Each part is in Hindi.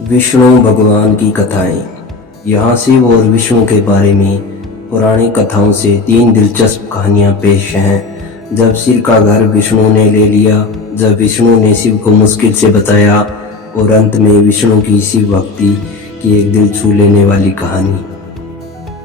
विष्णु भगवान की कथाएं। यहाँ शिव और विष्णु के बारे में पुरानी कथाओं से 3 दिलचस्प कहानियाँ पेश हैं। जब सिर का घर विष्णु ने ले लिया, जब विष्णु ने शिव को मुश्किल से बचाया, और अंत में विष्णु की शिव भक्ति की एक दिल छू लेने वाली कहानी।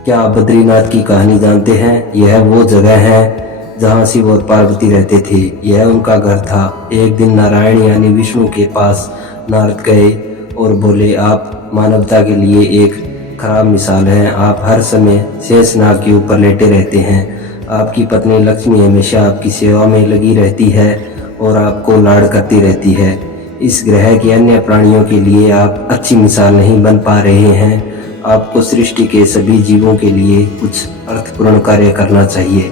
क्या आप बद्रीनाथ की कहानी जानते हैं? यह वो जगह है जहाँ शिव और पार्वती रहते थे। यह उनका घर था। एक दिन नारायण यानी विष्णु के पास नारद गए और बोले, आप मानवता के लिए एक खराब मिसाल हैं। आप हर समय शेषनाग के ऊपर लेटे रहते हैं। आपकी पत्नी लक्ष्मी हमेशा आपकी सेवा में लगी रहती है और आपको लाड़ करती रहती है। इस ग्रह के अन्य प्राणियों के लिए आप अच्छी मिसाल नहीं बन पा रहे हैं। आपको सृष्टि के सभी जीवों के लिए कुछ अर्थपूर्ण कार्य करना चाहिए।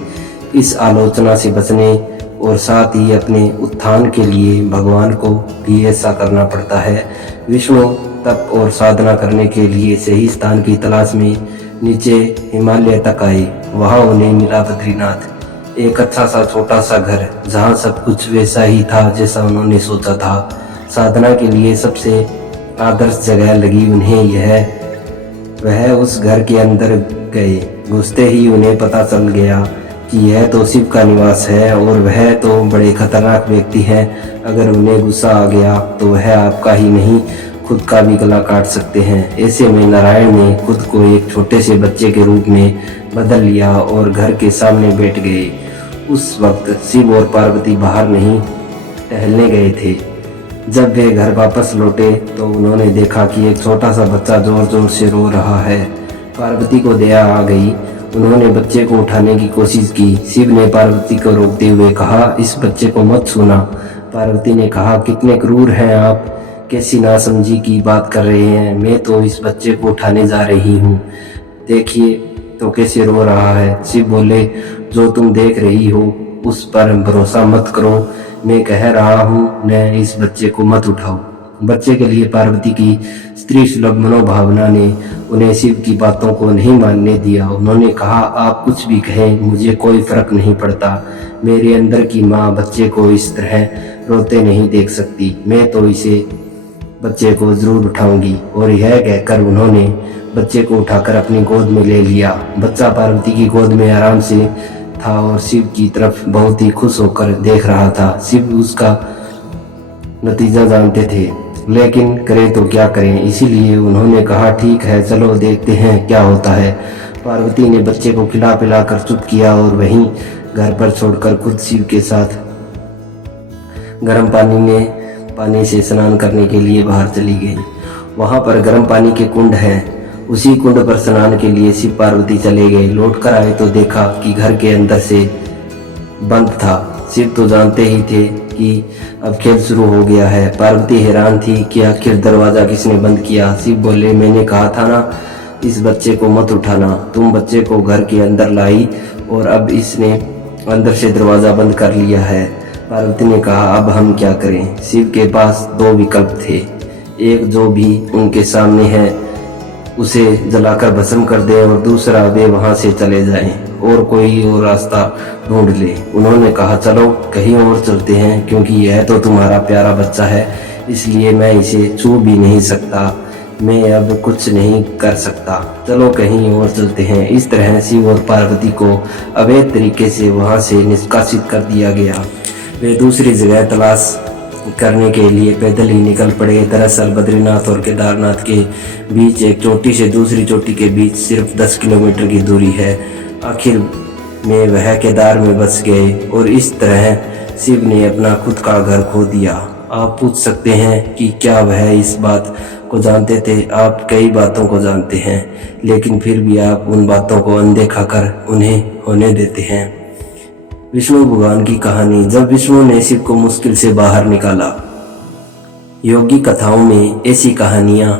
इस आलोचना से बचने और साथ ही अपने उत्थान के लिए भगवान को भी ऐसा करना पड़ता है। विष्णु तप और साधना करने के लिए सही स्थान की तलाश में नीचे हिमालय तक आए। वहां उन्हें मिला बद्रीनाथ, एक अच्छा सा छोटा सा घर जहां सब कुछ वैसा ही था जैसा उन्होंने सोचा था। साधना के लिए सबसे आदर्श जगह लगी उन्हें वह उस घर के अंदर गए। घुसते ही उन्हें पता चल गया कि यह तो शिव का निवास है और वह तो बड़े खतरनाक व्यक्ति हैं। अगर उन्हें गुस्सा आ गया तो वह आपका ही नहीं, खुद का भी गला काट सकते हैं। ऐसे में नारायण ने खुद को एक छोटे से बच्चे के रूप में बदल लिया और घर के सामने बैठ गए। उस वक्त शिव और पार्वती बाहर नहीं टहलने गए थे। जब वे घर वापस लौटे तो उन्होंने देखा कि एक छोटा सा बच्चा जोर जोर से रो रहा है। पार्वती को दया आ गई। उन्होंने बच्चे को उठाने की कोशिश की। शिव ने पार्वती को रोकते हुए कहा, इस बच्चे को मत छूना। पार्वती ने कहा, कितने क्रूर हैं आप, कैसी नासमझी की बात कर रहे हैं। मैं तो इस बच्चे को उठाने जा रही हूँ, देखिए तो कैसे रो रहा है। शिव बोले, जो तुम देख रही हो उस पर भरोसा मत करो। मैं कह रहा हूँ न, इस बच्चे को मत उठाओ। बच्चे के लिए पार्वती की स्त्री सुलभ मनोभावना ने उन्हें शिव की बातों को नहीं मानने दिया। उन्होंने कहा, आप कुछ भी कहें, मुझे कोई फर्क नहीं पड़ता। मेरे अंदर की माँ बच्चे को इस तरह रोते नहीं देख सकती। मैं तो इसे बच्चे को जरूर उठाऊंगी। और यह कहकर उन्होंने बच्चे को उठाकर अपनी गोद में ले लिया। बच्चा पार्वती की गोद में आराम से था और शिव की तरफ बहुत ही खुश होकर देख रहा था। शिव उसका नतीजा जानते थे, लेकिन करें तो क्या करें, इसीलिए उन्होंने कहा, ठीक है चलो देखते हैं क्या होता है। पार्वती ने बच्चे को खिला पिला कर चुप किया और वहीं घर पर छोड़कर खुद शिव के साथ गर्म पानी से स्नान करने के लिए बाहर चली गई। वहां पर गर्म पानी के कुंड हैं। उसी कुंड पर स्नान के लिए शिव पार्वती चले गए। लौट कर आए तो देखा कि घर के अंदर से बंद था। शिव तो जानते ही थे कि अब खेल शुरू हो गया है। पार्वती हैरान थी कि आखिर दरवाजा किसने बंद किया। शिव बोले, मैंने कहा था ना, इस बच्चे को मत उठाना। तुम बच्चे को घर के अंदर लाई और अब इसने अंदर से दरवाजा बंद कर लिया है। पार्वती ने कहा, अब हम क्या करें। शिव के पास 2 विकल्प थे। एक जो भी उनके सामने है उसे जलाकर भस्म कर दे और दूसरा वे वहां से चले जाएं और कोई और रास्ता ढूंढ ले। उन्होंने कहा, चलो कहीं और चलते हैं, क्योंकि यह तो तुम्हारा प्यारा बच्चा है, इसलिए मैं इसे छू भी नहीं सकता। मैं अब कुछ नहीं कर सकता, चलो कहीं और चलते हैं। इस तरह शिव और पार्वती को अवैध तरीके से वहां से निष्कासित कर दिया गया। वे दूसरी जगह तलाश करने के लिए पैदल ही निकल पड़े। दरअसल बद्रीनाथ और केदारनाथ के बीच एक चोटी से दूसरी चोटी के बीच सिर्फ 10 किलोमीटर की दूरी है। आखिर में वह केदार में बस गए और इस तरह शिव ने अपना खुद का घर खो दिया। आप पूछ सकते हैं कि क्या वह इस बात को जानते थे? आप कई बातों को जानते हैं, लेकिन फिर भी आप उन बातों को अनदेखा कर उन्हें होने देते हैं। विष्णु भगवान की कहानी। जब विष्णु ने शिव को मुश्किल से बाहर निकाला। योगी कथाओं में ऐसी कहानियां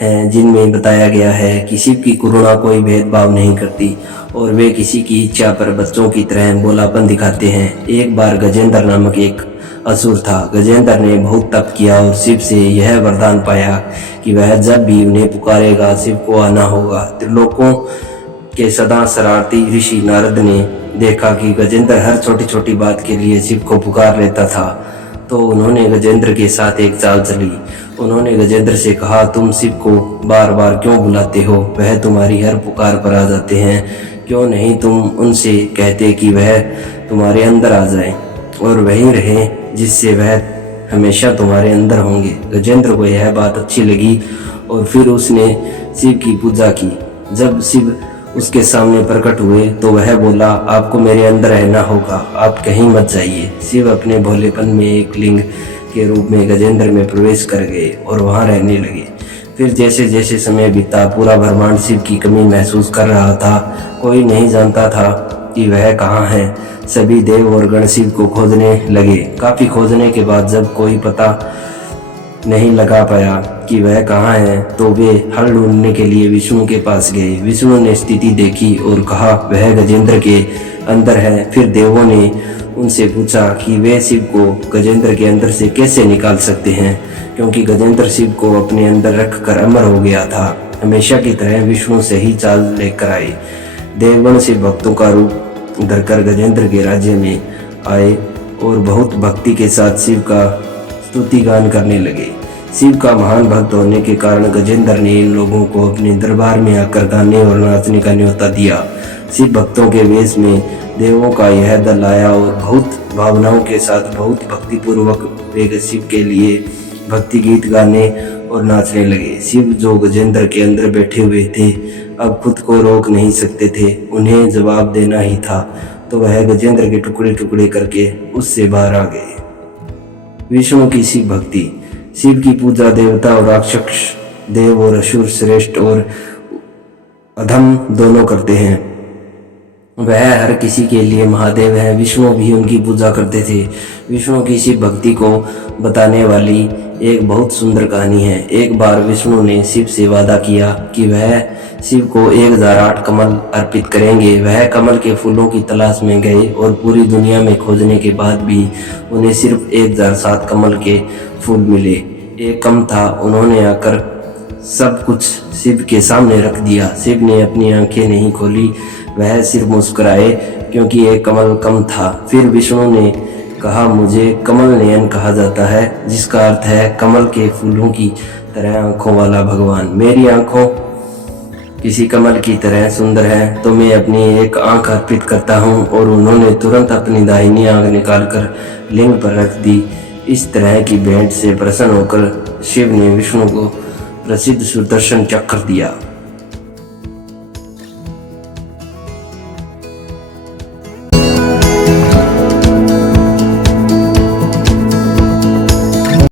हैं जिनमें बताया गया है कि शिव की करुणा कोई भेदभाव नहीं करती और वे किसी की इच्छा पर बच्चों की तरह भोलापन दिखाते हैं। एक बार गजेंद्र नामक एक असुर था। गजेंद्र ने बहुत तप किया और शिव से यह वरदान पाया कि वह जब भी उन्हें पुकारेगा शिव को आना होगा। त्रिलोकों के सदा शरारती ऋषि नारद ने देखा कि गजेंद्र हर छोटी छोटी बात के लिए शिव को पुकार लेता था, तो उन्होंने गजेंद्र के साथ एक चाल चली उन्होंने गजेंद्र से कहा, तुम शिव को बार बार क्यों बुलाते हो? वह तुम्हारी हर पुकार पर आ जाते हैं। क्यों नहीं तुम उनसे कहते कि वह तुम्हारे अंदर आ जाए और वहीं रहें, जिससे वह हमेशा तुम्हारे अंदर होंगे। गजेंद्र को यह बात अच्छी लगी और फिर उसने शिव की पूजा की। जब शिव उसके सामने प्रकट हुए तो वह बोला, आपको मेरे अंदर रहना होगा, आप कहीं मत जाइए। शिव अपने भोलेपन में एक लिंग के रूप में गजेंद्र में प्रवेश कर गए और वहां रहने लगे। फिर जैसे जैसे समय बीता, पूरा ब्रह्मांड शिव की कमी महसूस कर रहा था। कोई नहीं जानता था कि वह कहाँ है। सभी देव और गण शिव को खोजने लगे। काफी खोजने के बाद जब कोई पता नहीं लगा पाया कि वह कहाँ है, तो वे हल ढूंढने के लिए विष्णु के पास गए। विष्णु ने स्थिति देखी और कहा, वह गजेंद्र के अंदर है। फिर देवों ने उनसे पूछा कि वे शिव को गजेंद्र के अंदर से कैसे निकाल सकते हैं, क्योंकि गजेंद्र शिव को अपने अंदर रखकर अमर हो गया था। हमेशा की तरह विष्णु से ही चाल लेकर आए। देवगण शिव भक्तों का रूप धरकर गजेंद्र के राज्य में आए और बहुत भक्ति के साथ शिव का स्तुति गान करने लगे। शिव का महान भक्त होने के कारण गजेंद्र ने इन लोगों को अपने दरबार में आकर गाने और नाचने का न्योता दिया। शिव भक्तों के वेश में देवों का यह दल आया और बहुत भावनाओं के साथ बहुत भक्तिपूर्वक वे शिव के लिए भक्ति गीत गाने और नाचने लगे। शिव जो गजेंद्र के अंदर बैठे हुए थे, अब खुद को रोक नहीं सकते थे। उन्हें जवाब देना ही था, तो वह गजेंद्र के टुकड़े टुकड़े करके उससे बाहर आ गए। विष्णु की शिव भक्ति। शिव की पूजा देवता और राक्षस, देव और असुर, श्रेष्ठ और अधम दोनों करते हैं। वह हर किसी के लिए महादेव है। विष्णु भी उनकी पूजा करते थे। विष्णु की शिव भक्ति को बताने वाली एक बहुत सुंदर कहानी है। एक बार विष्णु ने शिव से वादा किया कि वह शिव को 1008 कमल अर्पित करेंगे। वह कमल के फूलों की तलाश में गए और पूरी दुनिया में खोजने के बाद भी उन्हें सिर्फ 1007 कमल के फूल मिले। एक कम था। उन्होंने आकर सब कुछ शिव के सामने रख दिया। शिव ने अपनी आंखें नहीं खोली, वह सिर्फ मुस्कुराए, क्योंकि एक कमल कम था। फिर विष्णु ने कहा, मुझे कमल नयन कहा जाता है, जिसका अर्थ है कमल के फूलों की तरह आंखों वाला भगवान। मेरी आंखों किसी कमल की तरह सुंदर है, तो मैं अपनी एक आंख अर्पित करता हूँ। और उन्होंने तुरंत अपनी दाहिनी आंख निकालकर लिंग पर रख दी। इस तरह की भेंट से प्रसन्न होकर शिव ने विष्णु को प्रसिद्ध सुदर्शन चक्र दिया।